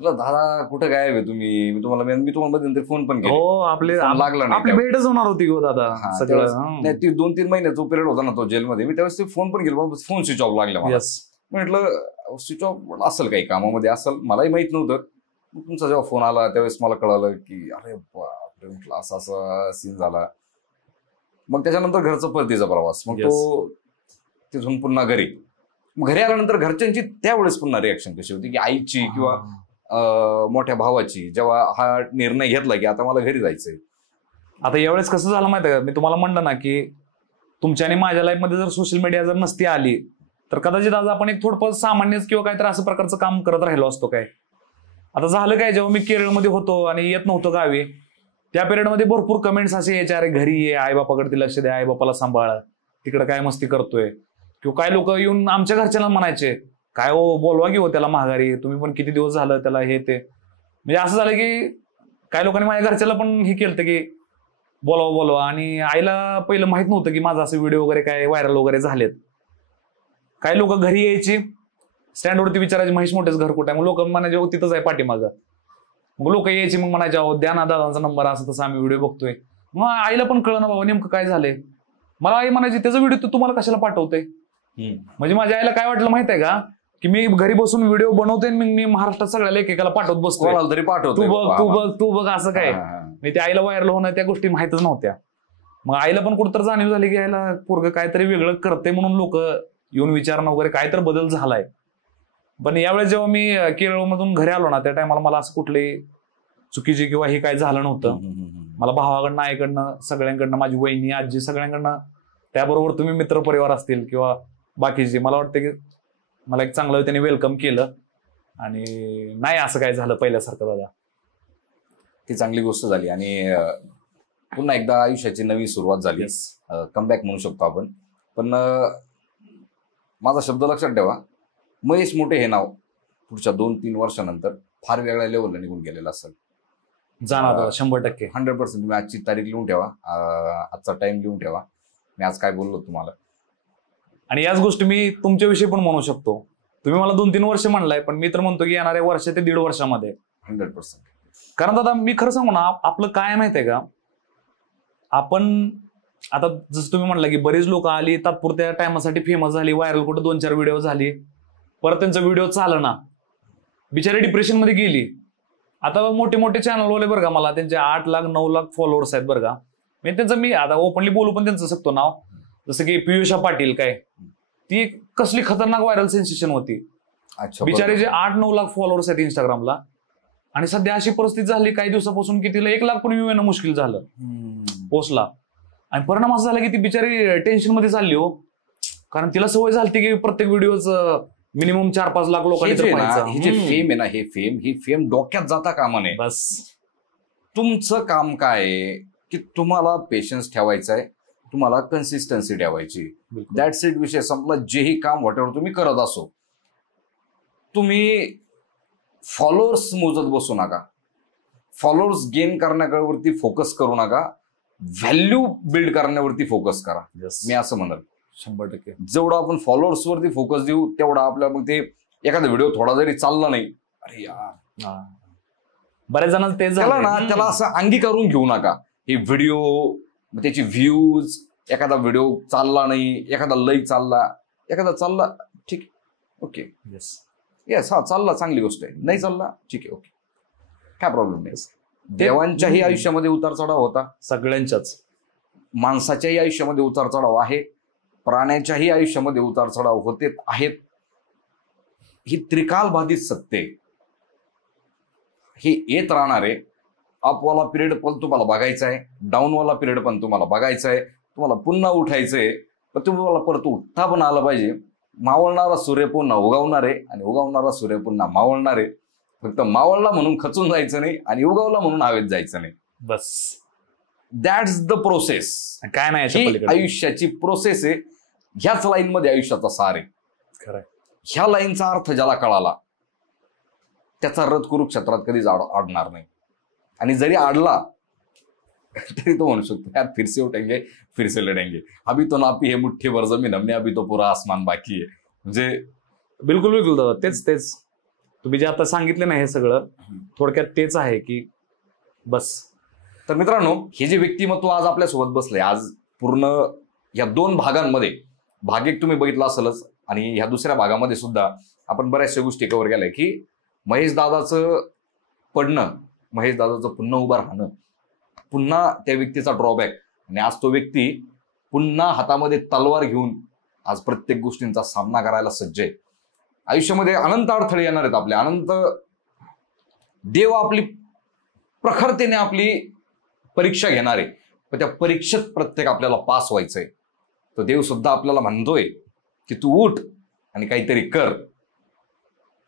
दादा कुठं गायब आहे तुम्ही? मी तुम्हाला मध्यंतरी फोन पण केला. हो, लागला नाही, आपली भेटच होणार होती हो दादा. सगळं ती 2-3 महिन्याचा पिरियड होता ना तो जेलमध्ये, मी त्यावेळेस फोन पण केला, फोन स्विच ऑफ लागला मला. म्हटलं स्विच ऑफ असेल, काही कामामध्ये असेल, मलाही माहित नव्हतं. तुमचा जेव्हा फोन आला त्यावेळेस मला कळालं की अरे बापरे, म्हटलं असा सीन झाला. मग त्याच्यानंतर घरचा परतीचा प्रवास, मग तो तिथून पुन्हा घरी आल्यानंतर घरच्यांची त्यावेळेस पुन्हा रिॲक्शन कशी होती, की आईची किंवा मोठ्या भावाची, जेव्हा हा निर्णय घेतला की आता मला घरी जायचंय. आता यावेळेस कसं झालं माहिती आहे का, मी तुम्हाला म्हणलं ना की तुमच्या आणि माझ्या लाईफमध्ये जर सोशल मीडिया जर नसती आली तर कदाचित आज आपण एक थोडंफार सामान्यच किंवा काहीतरी असं प्रकारचं काम करत राहिलो असतो काय. आता झालं काय, जेव्हा मी केरळमध्ये होतो आणि येत नव्हतो गावी, त्या पिरियडमध्ये भरपूर कमेंट्स असे यायचे, अरे घरी ये, आई बापाकडे लक्ष द्या, आई बापाला सांभाळ, तिकडे काय मस्ती करतोय. किंवा काय लोक येऊन आमच्या घरच्यांना म्हणायचे, काय हो बोलवा की हो त्याला माघारी, तुम्ही पण किती दिवस झालं त्याला हे ते. म्हणजे असं झालं की काय लोकांनी माझ्या घरच्याला पण हे केलं की बोलवा. आणि आईला पहिलं माहित नव्हतं की माझा असे व्हिडिओ वगैरे काय व्हायरल वगैरे झालेत. काही लोक घरी यायची, स्टँडवरती विचारायचे महेश मोठेच घर कुठे आहे, मग लोक म्हणायचे हो तिथंच आहे पाठीमागं. मग लोक यायची, मग म्हणायचे अहो द्या ना दादांचा नंबर, असं तसं आम्ही व्हिडिओ बघतोय. मग आईला पण कळलं ना बाबा नेमकं काय झालंय. मला आई म्हणायची त्याचा व्हिडिओ तुम्हाला कशाला पाठवतोय. म्हणजे माझ्या आईला काय वाटलं माहित आहे का, की मी घरी बसून व्हिडिओ बनवतोय, मी महाराष्ट्रात सगळ्याला एकेकाला पाठवत बसतोय, तरी पाठवतो, तू बघ असं काय. मी त्या आईला व्हायरल होणं त्या गोष्टी माहितच नव्हत्या. मग आईला पण कुठंतरी जाणीव झाली की आईला पोरगं काहीतरी वेगळं करते, म्हणून लोक येऊन विचारणं वगैरे काहीतरी बदल झालाय. पण यावेळेस जेव्हा मी केरळमधून घरी आलो ना, त्या टायमाला मला असं कुठली चुकीची किंवा हे काय झालं नव्हतं. मला भावाकडनं, आईकडनं, सगळ्यांकडनं, माझी वहिनी, आजी, सगळ्यांकडनं, त्याबरोबर तुम्ही मित्रपरिवार असतील किंवा बाकीचे, मला वाटतं की मला एक चांगलं त्यांनी वेलकम केलं. आणि नाही असं काय झालं पहिल्यासारखं दादा. ती चांगली गोष्ट झाली आणि पुन्हा एकदा आयुष्याची नवी सुरुवात झाली, कमबॅक म्हणू शकतो आपण. पण माझा शब्द लक्षात ठेवा, महेश मोठे हे नाव पुढच्या 2-3 वर्षानंतर फार वेगळ्या लेवलला निघून गेलेलं असेल. जाणार 100%, 100%. तुम्ही आजची तारीख लिहून ठेवा, आजचा टाइम लिहून ठेवा, मी आज काय बोललो तुम्हाला. आणि याच गोष्टी मी तुमच्याविषयी पण म्हणू शकतो. तुम्ही मला 2-3 वर्ष म्हणलाय, पण मी तर म्हणतो की येणाऱ्या वर्ष ते 1.5 वर्षामध्ये 100%. कारण दादा मी खरं सांगू ना, आपलं काय माहितीये का, आपण आता जसं तुम्ही म्हणला की बरीच लोक आली, तात्पुरत्या टायमासाठी फेमस झाली, व्हायरल कुठं 2-4 व्हिडिओ झाली, परत त्यांचा व्हिडिओ चालना, बिचारी डिप्रेशन मध्ये गेली. आता मोठे मोठे चॅनलवाले बरं का, मला त्यांचे 8 लाख 9 लाख फॉलोअर्स आहेत बरं का. मी त्यांचं, मी आता ओपनली बोलू पण त्यांचं शकतो नाव, जसं की पियुषा पाटील, काय ती कसली खतरनाक व्हायरल सेन्सेशन होती. बिचारीचे 8-9 लाख फॉलोअर्स आहेत इंस्टाग्रामला. आणि सध्या अशी परिस्थिती झाली काही दिवसापासून की तिला 1 लाख पण व्ह्यू येणं मुश्किल झालं पोस्टला. आणि परिणाम असा झाला की ती बिचारी टेन्शन मध्ये चालली हो, कारण तिला सवय झाली की प्रत्येक व्हिडिओच मिनिमम 4-5 लाख लोकांनी तर पाहायचं. हे जे फेम आहे ना, ही फेम डोक्यात जाता कामा नये. बस तुमचं काम काय आहे की तुम्हाला पेशन्स ठेवायचा आहे, तुम्हाला कन्सिस्टन्सी ठेवायची. दॅट्स इट, विषय संपला. जेही काम व्हॉटेवर तुम्ही करत असो, तुम्ही फॉलोअर्स मोजत बसू नका, फॉलोअर्स गेन करण्यावरती फोकस करू नका, व्हॅल्यू बिल्ड करण्यावरती फोकस करा. मी असं म्हणेल 100%. जेवढा आपण फॉलोअर्स वरती फोकस देऊ तेवढा आपल्या मग ते एखादा व्हिडिओ थोडा जरी चालला नाही, अरे यार, बऱ्याच जणांचं तेच त्याला झालंय. ना त्याला असं अंगीकारून घेऊ नका. हे व्हिडिओ, त्याची व्ह्यूज, एखादा व्हिडिओ चालला नाही, एखादा लई चालला, एखादा चालला, ठीक आहे, ओके, Yes. येस, हा चालला, चांगली गोष्ट आहे. नाही चालला, ठीक आहे, ओके, काय प्रॉब्लेम नाही. देवांच्याही आयुष्यामध्ये उतार चढाव होता, सगळ्यांच्याच. माणसाच्याही आयुष्यामध्ये उतार चढाव आहे, प्राण्यांच्याही आयुष्यामध्ये उतार चढाव होते आहेत. ही त्रिकालबाधित सत्य आहे. हे येत राहणार आहे. अपवाला पिरियड पण तुम्हाला बघायचा आहे, डाऊनवाला पिरियड पण तुम्हाला बघायचा आहे. तुम्हाला पुन्हा उठायचंय, पण तुम्हाला परत उठता पण आलं पाहिजे. मावळणारा सूर्य पुन्हा उगवणार आहे आणि उगवणारा सूर्य पुन्हा मावळणार आहे. फक्त मावळला म्हणून खचून जायचं नाही आणि उगवला म्हणून हवेत जायचं नाही. बस दॅट्स द प्रोसेस. काय नाही याच्या ही पलीकडे. आयुष्याची प्रोसेस आहे. ह्याच लाईन मध्ये आयुष्याचा सार आहे. खरंय. ह्या लाईनचा अर्थ ज्याला कळाला त्याचा रथ कुरुक्षेत्रात कधीच आडणार नाही. आणि जरी आडला तरी तो म्हणू शकतो, यार फिरसे उठेंगे फिरसे लढेंगे, अभी तो नापी है मुठ्ठी भर जमीन, हमने अभी तो पूरा आसमान बाकी है. म्हणजे बिलकुल बिलकुल दादा, तेच तुम्ही जे आता सांगितले ना, हे सगळं थोडक्यात तेच आहे की बस. तर मित्रांनो, हे जे व्यक्तिमत्व आज आपल्यासोबत बसलंय, आज पूर्ण या 2 भागांमध्ये, भाग एक तुम्ही बघितला असेलच आणि ह्या दुसऱ्या भागामध्ये सुद्धा आपण बऱ्याचशा गोष्टी कव्हर केल्या की महेश दादाचं पडणं, महेश दादाचं पुन्हा उभं राहणं, पुन्हा त्या व्यक्तीचा ड्रॉबॅक, आणि आज तो व्यक्ती पुन्हा हातामध्ये तलवार घेऊन आज प्रत्येक गोष्टींचा सामना करायला सज्ज आहे. आयुष्यामध्ये अनंत अडथळे येणार आहेत आपले, अनंत देव आपली प्रखरतेने आपली परीक्षा घेणार आहे, पण त्या परीक्षेत प्रत्येक आपल्याला पास व्हायचंय. तो देव सुद्धा आपल्याला म्हणतोय की तू उठ आणि काहीतरी कर,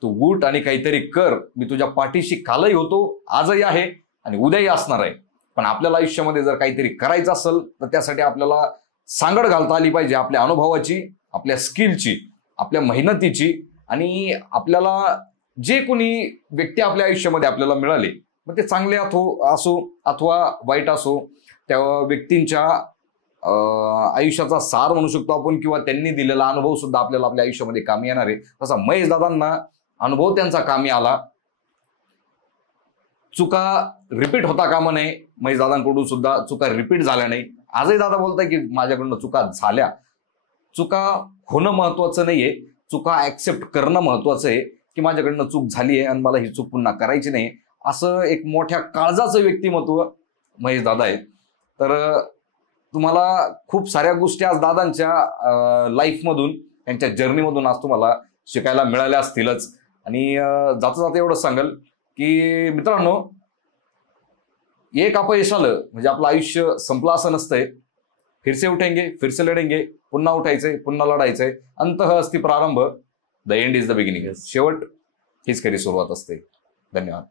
तू उठ आणि काहीतरी कर. मी तुझ्या पाठीशी कालही होतो, आजही आहे आणि उद्याही असणार आहे. पण आपल्याला आयुष्यामध्ये जर काहीतरी करायचं असेल तर त्यासाठी आपल्याला सांगड घालता आली पाहिजे, आपल्या अनुभवाची, आपल्या स्किलची, आपल्या मेहनतीची. आणि आपल्याला जे कोणी व्यक्ती आपल्या आयुष्यामध्ये आपल्याला मिळाले, मग ते चांगले असो अथवा वाईट असो, त्या व्यक्तींच्या आयुष्याचा सार म्हणू शकतो आपण, किंवा त्यांनी दिलेला अनुभव सुद्धा आपल्याला आपल्या आयुष्यामध्ये कामी येणार आहे. तसा महेश दादांना अनुभव त्यांचा कामी आला. चुका रिपीट होता कामा नये. महेश दादांकडून सुद्धा चुका रिपीट झाल्या नाही. आजही दादा बोलताय की माझ्याकडनं चुका झाल्या. चुका होणं महत्वाचं नाहीये, चुका ऍक्सेप्ट करणं महत्वाचं आहे की माझ्याकडनं चूक झाली आहे आणि मला ही चूक पुन्हा करायची नाही. असं एक मोठ्या काळजाचं व्यक्तिमत्व महेश दादा आहे. तर तुम्हाला खूप साऱ्या गोष्टी आज दादांच्या लाईफमधून, त्यांच्या जर्नीमधून आज तुम्हाला शिकायला मिळाल्या असतीलच. आणि जाता जाता एवढं सांगाल की मित्रांनो, एक अपयश आलं म्हणजे आपलं आयुष्य संपलं असं नसतंय. फिरसे उठेंगे फिरसे लढेंगे, पुन्हा उठायचंय, पुन्हा लढायचंय. अंतः अस्ति प्रारंभ, the end is the beginning. शेवट हीच खरी सुरुवात असते. धन्यवाद.